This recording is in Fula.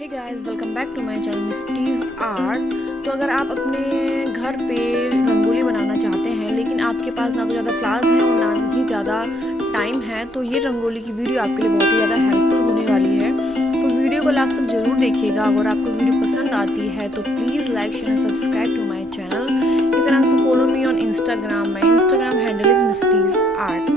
Hey guys, welcome back to my channel मिस्टीज आर्ट। तो अगर आप अपने घर पे रंगोली बनाना चाहते हैं लेकिन आपके पास ना तो ज़्यादा फ्लावर्स हैं और ना ही ज़्यादा टाइम है, तो ये रंगोली की वीडियो आपके लिए बहुत ही ज़्यादा हेल्पफुल होने वाली है। तो वीडियो को लास्ट तक ज़रूर देखिएगा। अगर आपको वीडियो पसंद आती है तो please like share and subscribe to my channel. You can also follow me on Instagram. My Instagram handle is मिस्टीज आर्ट।